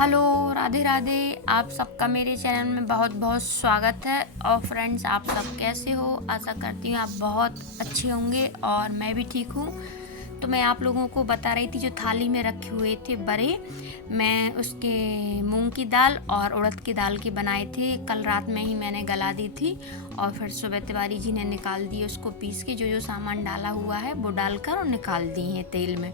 Hello, Radhe Radhe. आप सबका मेरे चैनल में बहुत बहुत स्वागत है। और फ्रेंड्स, आप सब कैसे हो? आशा करती हूँ आप बहुत अच्छे होंगे और मैं भी ठीक हूँ। तो मैं आप लोगों को बता रही थी, जो थाली में रखे हुए थे बड़े, मैं उसके मूंग की दाल और उड़द की दाल के बनाए थे। कल रात में ही मैंने गला दी थी और फिर सुबह तिवारी जी ने निकाल दी उसको पीस के। जो जो सामान डाला हुआ है वो डालकर और निकाल दी है तेल में।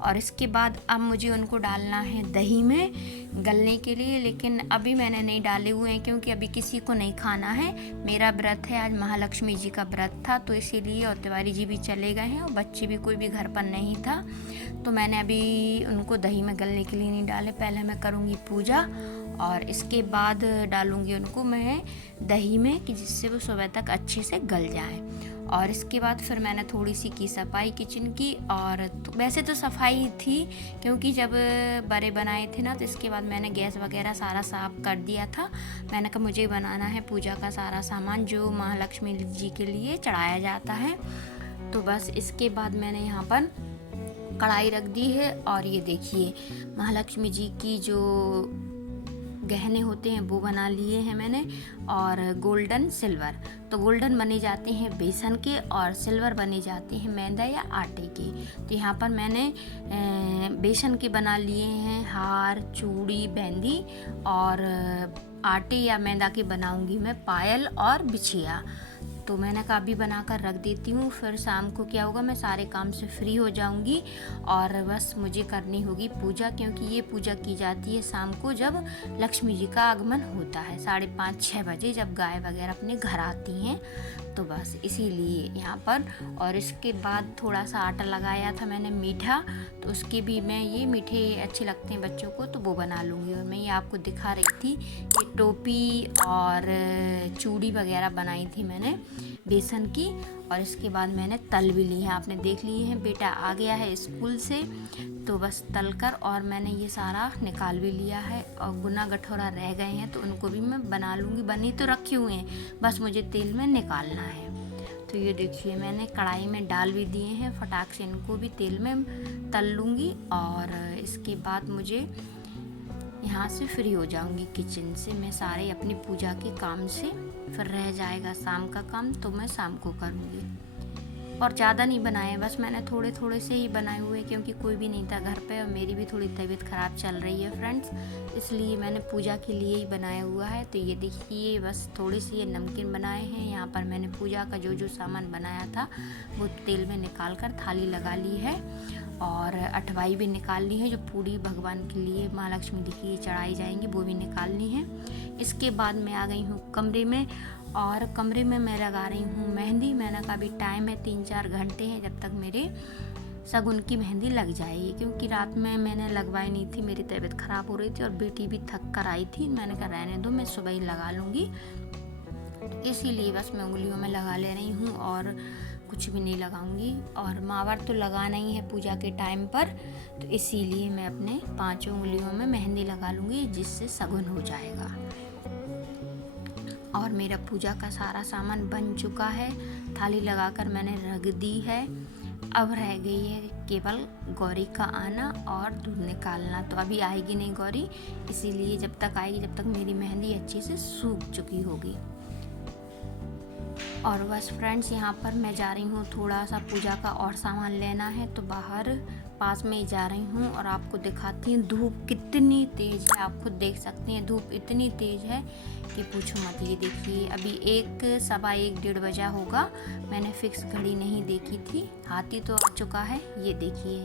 और इसके बाद अब मुझे उनको डालना है दही में गलने के लिए, लेकिन अभी मैंने नहीं डाले हुए हैं क्योंकि अभी किसी को नहीं खाना है। मेरा व्रत है, आज महालक्ष्मी जी का व्रत था, तो इसीलिए। और तिवारी जी भी चले गए हैं और बच्चे भी कोई भी घर पर नहीं था, तो मैंने अभी उनको दही में गलने के लिए नहीं डाले। पहले मैं करूँगी पूजा और इसके बाद डालूँगी उनको मैं दही में, कि जिससे वो सुबह तक अच्छे से गल जाए। और इसके बाद फिर मैंने थोड़ी सी की सफाई किचन की। और वैसे तो सफाई थी, क्योंकि जब बड़े बनाए थे ना, तो इसके बाद मैंने गैस वगैरह सारा साफ़ कर दिया था। मैंने कहा मुझे बनाना है पूजा का सारा सामान जो महालक्ष्मी जी के लिए चढ़ाया जाता है। तो बस इसके बाद मैंने यहाँ पर कढ़ाई रख दी है। और ये देखिए, महालक्ष्मी जी की जो गहने होते हैं वो बना लिए हैं मैंने, और गोल्डन सिल्वर। तो गोल्डन बने जाते हैं बेसन के और सिल्वर बने जाते हैं मैदा या आटे के। तो यहाँ पर मैंने बेसन के बना लिए हैं हार, चूड़ी, बिंदी, और आटे या मैदा के बनाऊंगी मैं पायल और बिछिया। तो मैंने कहा अभी बनाकर रख देती हूँ, फिर शाम को क्या होगा, मैं सारे काम से फ्री हो जाऊँगी और बस मुझे करनी होगी पूजा। क्योंकि ये पूजा की जाती है शाम को, जब लक्ष्मी जी का आगमन होता है 5:30-6 बजे, जब गाय वगैरह अपने घर आती हैं। तो बस इसीलिए यहाँ पर। और इसके बाद थोड़ा सा आटा लगाया था मैंने मीठा, तो उसके भी मैं, ये मीठे अच्छे लगते हैं बच्चों को, तो वो बना लूँगी। और मैं ये आपको दिखा रही थी, ये टोपी और चूड़ी वगैरह बनाई थी मैंने बेसन की। और इसके बाद मैंने तल भी ली है, आपने देख लिए हैं। बेटा आ गया है स्कूल से, तो बस तल कर और मैंने ये सारा निकाल भी लिया है। और गुना गठौरा रह गए हैं तो उनको भी मैं बना लूँगी। बनी तो रखे हुए हैं, बस मुझे तेल में निकालना है। तो ये देखिए, मैंने कढ़ाई में डाल भी दिए हैं, फटाक से इनको भी तेल में तल लूँगी। और इसके बाद मुझे यहाँ से फ्री हो जाऊँगी किचन से, मैं सारे अपनी पूजा के काम से। फिर रह जाएगा शाम का काम, तो मैं शाम को करूँगी। और ज़्यादा नहीं बनाए, बस मैंने थोड़े थोड़े से ही बनाए हुए, क्योंकि कोई भी नहीं था घर पे और मेरी भी थोड़ी तबीयत ख़राब चल रही है फ्रेंड्स, इसलिए मैंने पूजा के लिए ही बनाया हुआ है। तो ये देखिए, बस थोड़ी सी ये नमकीन बनाए हैं। यहाँ पर मैंने पूजा का जो जो सामान बनाया था वो तेल में निकाल कर थाली लगा ली है। और अठवाई भी निकाल ली है, जो पूड़ी भगवान के लिए, महालक्ष्मी जी के लिए चढ़ाई जाएंगी, वो भी निकालनी है। इसके बाद मैं आ गई हूँ कमरे में, और कमरे में मैं लगा रही हूँ मेहंदी। मैंने कहा अभी टाइम है, 3-4 घंटे हैं, जब तक मेरे शगुन की मेहंदी लग जाएगी। क्योंकि रात में मैंने लगवाई नहीं थी, मेरी तबीयत ख़राब हो रही थी और बेटी भी थक कर आई थी। मैंने कहा रहने दो, मैं सुबह ही लगा लूँगी। इसीलिए बस मैं उंगलियों में लगा ले रही हूँ और कुछ भी नहीं लगाऊंगी। और मावर तो लगाना ही है पूजा के टाइम पर, तो इसीलिए मैं अपने 5 उंगलियों में मेहंदी लगा लूँगी, जिससे शगुन हो जाएगा। और मेरा पूजा का सारा सामान बन चुका है, थाली लगाकर मैंने रख दी है। अब रह गई है केवल गौरी का आना और दूध निकालना। तो अभी आएगी नहीं गौरी, इसीलिए जब तक आएगी, जब तक मेरी मेहंदी अच्छे से सूख चुकी होगी। और बस फ्रेंड्स, यहाँ पर मैं जा रही हूँ थोड़ा सा पूजा का और सामान लेना है, तो बाहर पास में ही जा रही हूँ और आपको दिखाती हूँ। धूप कितनी तेज़ है, आप खुद देख सकते हैं, धूप इतनी तेज़ है कि पूछो मत। ये देखिए, अभी 1-1:15 बजा होगा, मैंने फिक्स घड़ी नहीं देखी थी। हाथी तो आ चुका है, ये देखिए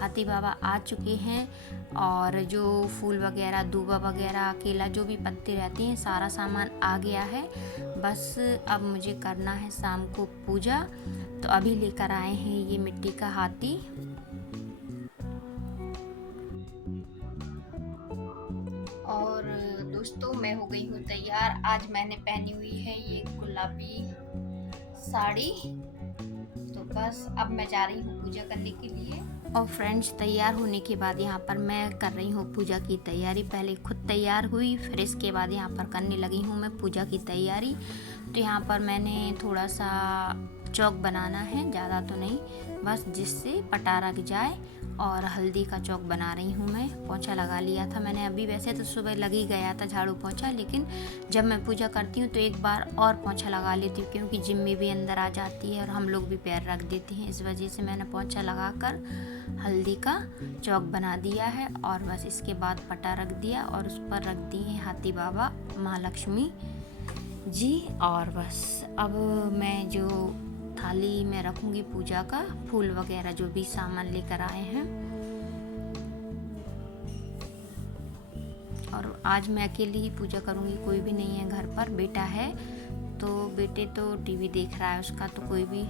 हाथी बाबा आ चुके हैं। और जो फूल वगैरह, दूबा वगैरह, केला, जो भी पत्ते रहते हैं, सारा सामान आ गया है। बस अब मुझे करना है शाम को पूजा। तो अभी लेकर आए हैं ये मिट्टी का हाथी। और दोस्तों, मैं हो गई हूँ तैयार। आज मैंने पहनी हुई है ये गुलाबी साड़ी। तो बस अब मैं जा रही हूँ पूजा करने के लिए। और फ्रेंड्स, तैयार होने के बाद यहाँ पर मैं कर रही हूँ पूजा की तैयारी। पहले खुद तैयार हुई, फिर इसके बाद यहाँ पर करने लगी हूँ मैं पूजा की तैयारी। तो यहाँ पर मैंने थोड़ा सा चौक बनाना है, ज़्यादा तो नहीं, बस जिससे पटा रख जाए। और हल्दी का चौक बना रही हूँ मैं। पोंछा लगा लिया था मैंने अभी, वैसे तो सुबह लग ही गया था झाड़ू पोंछा, लेकिन जब मैं पूजा करती हूँ तो एक बार और पोंछा लगा लेती हूँ, क्योंकि जिम्मी भी अंदर आ जाती है और हम लोग भी पैर रख देते हैं। इस वजह से मैंने पोंछा लगाकर हल्दी का चौक बना दिया है। और बस इसके बाद पटा रख दिया और उस पर रख दिए हाथी बाबा, महालक्ष्मी जी। और बस अब मैं जो थाली में रखूंगी पूजा का फूल वगैरह जो भी सामान लेकर आए हैं। और आज मैं अकेली ही पूजा करूंगी, कोई भी नहीं है घर पर। बेटा है तो बेटे तो टीवी देख रहा है, उसका तो कोई भी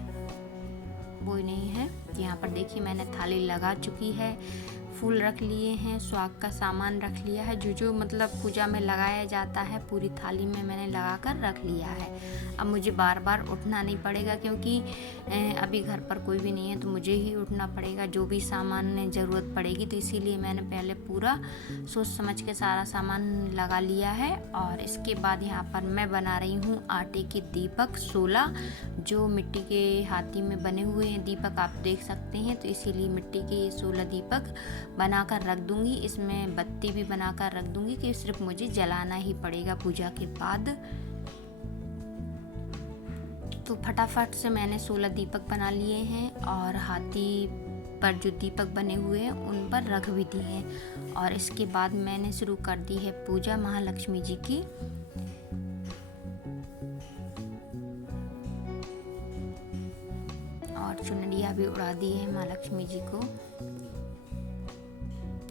वो नहीं है। यहाँ पर देखिए मैंने थाली लगा चुकी है, फूल रख लिए हैं, स्वाग का सामान रख लिया है, जो जो मतलब पूजा में लगाया जाता है पूरी थाली में मैंने लगा कर रख लिया है। अब मुझे बार बार उठना नहीं पड़ेगा, क्योंकि अभी घर पर कोई भी नहीं है तो मुझे ही उठना पड़ेगा जो भी सामान ज़रूरत पड़ेगी। तो इसीलिए मैंने पहले पूरा सोच समझ के सारा सामान लगा लिया है। और इसके बाद यहाँ पर मैं बना रही हूँ आटे के दीपक 16, जो मिट्टी के हाथी में बने हुए हैं दीपक, आप देख सकते हैं। तो इसीलिए मिट्टी के 16 दीपक बनाकर रख दूंगी। इसमें बत्ती भी बनाकर रख दूंगी कि सिर्फ मुझे जलाना ही पड़ेगा पूजा के बाद। तो फटाफट से मैंने 16 दीपक बना लिए हैं और हाथी पर जो दीपक बने हुए हैं उन पर रख भी दिए हैं। और इसके बाद मैंने शुरू कर दी है पूजा महालक्ष्मी जी की। और चुनरिया भी उड़ा दी है महालक्ष्मी जी को।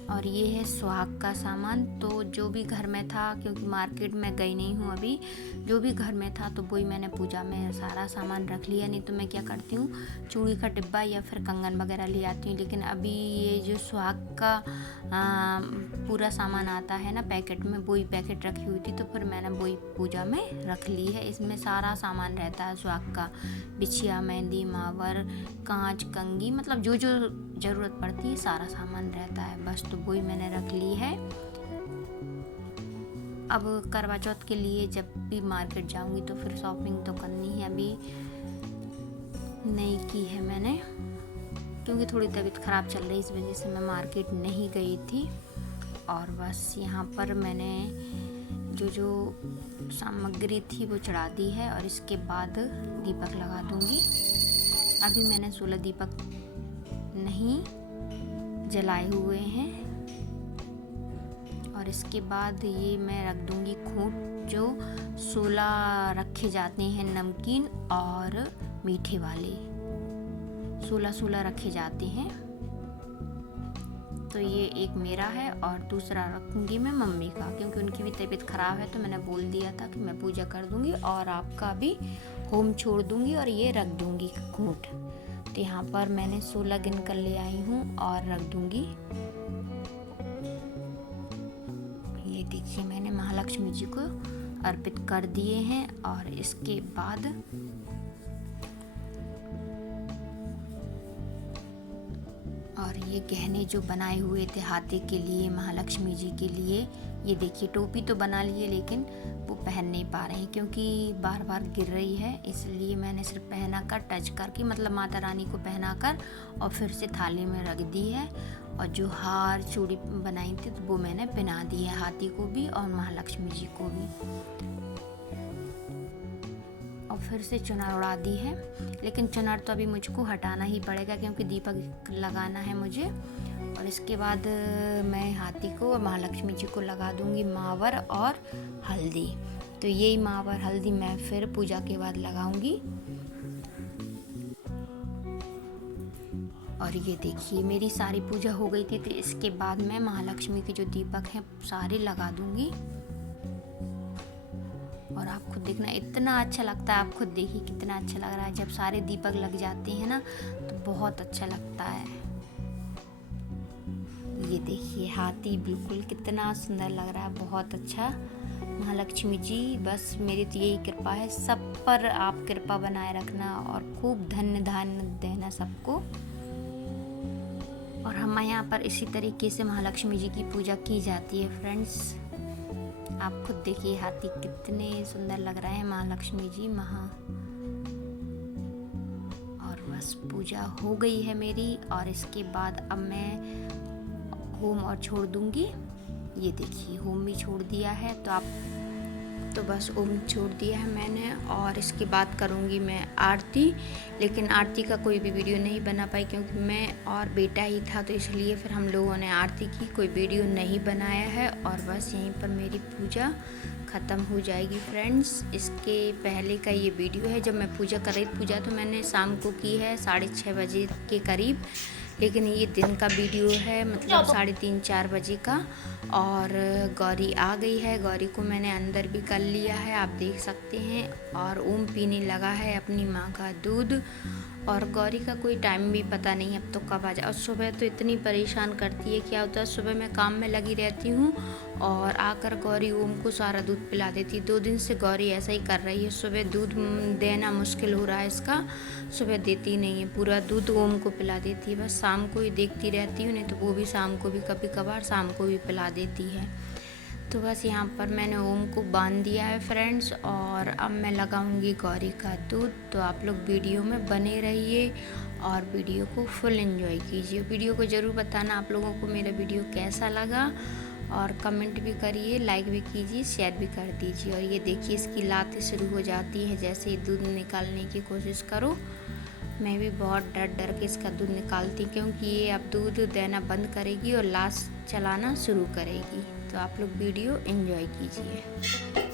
और ये है सुहाग का सामान। तो जो भी घर में था, क्योंकि मार्केट में गई नहीं हूँ अभी, जो भी घर में था तो वही मैंने पूजा में सारा सामान रख लिया। नहीं तो मैं क्या करती हूँ, चूड़ी का डिब्बा या फिर कंगन वगैरह ले आती हूँ। लेकिन अभी ये जो सुहाग का पूरा सामान आता है ना पैकेट में, वही पैकेट रखी हुई थी, तो फिर मैंने वही पूजा में रख ली है। इसमें सारा सामान रहता है सुहाग का, बिछिया, मेहंदी, मावर, कांच, कंघी, मतलब जो जो ज़रूरत पड़ती है सारा सामान रहता है बस। तो वही मैंने रख ली है। अब करवा चौथ के लिए जब भी मार्केट जाऊंगी तो फिर शॉपिंग तो करनी है, अभी नहीं की है मैंने, क्योंकि थोड़ी तबीयत ख़राब चल रही, इस वजह से मैं मार्केट नहीं गई थी। और बस यहाँ पर मैंने जो जो सामग्री थी वो चढ़ा दी है और इसके बाद दीपक लगा दूंगी। अभी मैंने 16 दीपक नहीं जलाए हुए हैं। और इसके बाद ये मैं रख दूंगी खूंट, जो 16 रखे जाते हैं नमकीन और मीठे वाले, 16 रखे जाते हैं। तो ये एक मेरा है और दूसरा रखूंगी मैं मम्मी का, क्योंकि उनकी भी तबीयत ख़राब है। तो मैंने बोल दिया था कि मैं पूजा कर दूंगी और आपका भी होम छोड़ दूंगी और ये रख दूंगी खूंट। तो यहाँ पर मैंने 16 गिन कर ले आई हूँ और रख दूंगी। ये देखिए मैंने महालक्ष्मी जी को अर्पित कर दिए हैं। और इसके बाद और ये गहने जो बनाए हुए थे हाथी के लिए, महालक्ष्मी जी के लिए, ये देखिए टोपी तो बना लिए लेकिन वो पहन नहीं पा रहे हैं क्योंकि बार बार गिर रही है। इसलिए मैंने सिर्फ पहना कर, टच करके, मतलब माता रानी को पहना कर और फिर से थाली में रख दी है। और जो हार चूड़ी बनाई थी तो वो मैंने पहना दी है हाथी को भी और महालक्ष्मी जी को भी। और फिर से चुनर उड़ा दी है, लेकिन चुनर तो अभी मुझको हटाना ही पड़ेगा क्योंकि दीपक लगाना है मुझे। और इसके बाद मैं हाथी को और महालक्ष्मी जी को लगा दूंगी मावर और हल्दी। तो यही मावर हल्दी मैं फिर पूजा के बाद लगाऊंगी। और ये देखिए मेरी सारी पूजा हो गई थी। तो इसके बाद मैं महालक्ष्मी के जो दीपक हैं सारे लगा दूंगी। और आप खुद देखना इतना अच्छा लगता है, आप खुद देखिए कितना अच्छा लग रहा है जब सारे दीपक लग जाते हैं ना, तो बहुत अच्छा लगता है। ये देखिए हाथी बिल्कुल कितना सुंदर लग रहा है, बहुत अच्छा। महालक्ष्मी जी बस मेरी तो यही कृपा है, सब पर आप कृपा बनाए रखना और खूब धन्य धान्य देना सबको। और हमारे यहाँ पर इसी तरीके से महालक्ष्मी जी की पूजा की जाती है फ्रेंड्स। आप खुद देखिए हाथी कितने सुंदर लग रहे हैं महालक्ष्मी जी। बस पूजा हो गई है मेरी और इसके बाद अब मैं होम और छोड़ दूँगी। ये देखिए होम भी छोड़ दिया है, तो बस ओम छोड़ दिया है मैंने और इसके बाद करूँगी मैं आरती। लेकिन आरती का कोई भी वीडियो नहीं बना पाई क्योंकि मैं और बेटा ही था, तो इसलिए फिर हम लोगों ने आरती की कोई वीडियो नहीं बनाया है। और बस यहीं पर मेरी पूजा ख़त्म हो जाएगी फ्रेंड्स। इसके पहले का ये वीडियो है जब मैं पूजा कर रही थी। पूजा तो मैंने शाम को की है 6:30 बजे के करीब, लेकिन ये दिन का वीडियो है, मतलब 3:30-4 बजे का। और गौरी आ गई है, गौरी को मैंने अंदर भी कर लिया है, आप देख सकते हैं। और ओम पीने लगा है अपनी माँ का दूध। और गौरी का कोई टाइम भी पता नहीं अब तो कब आ जाए। और सुबह तो इतनी परेशान करती है, क्या होता है सुबह मैं काम में लगी रहती हूँ और आकर गौरी ओम को सारा दूध पिला देती। 2 दिन से गौरी ऐसा ही कर रही है, सुबह दूध देना मुश्किल हो रहा है इसका, सुबह देती नहीं है, पूरा दूध ओम को पिला देती है। बस शाम को ही देखती रहती हूँ, नहीं तो वो भी शाम को भी कभी कभार शाम को भी पिला देती है। तो बस यहाँ पर मैंने ओम को बांध दिया है फ्रेंड्स और अब मैं लगाऊंगी गौरी का दूध। तो आप लोग वीडियो में बने रहिए और वीडियो को फुल एंजॉय कीजिए। वीडियो को ज़रूर बताना आप लोगों को मेरा वीडियो कैसा लगा और कमेंट भी करिए, लाइक भी कीजिए, शेयर भी कर दीजिए। और ये देखिए इसकी लातें शुरू हो जाती है जैसे ही दूध निकालने की कोशिश करो। मैं भी बहुत डर डर के इसका दूध निकालती क्योंकि ये अब दूध देना बंद करेगी और लाश चलाना शुरू करेगी। तो आप लोग वीडियो एंजॉय कीजिए।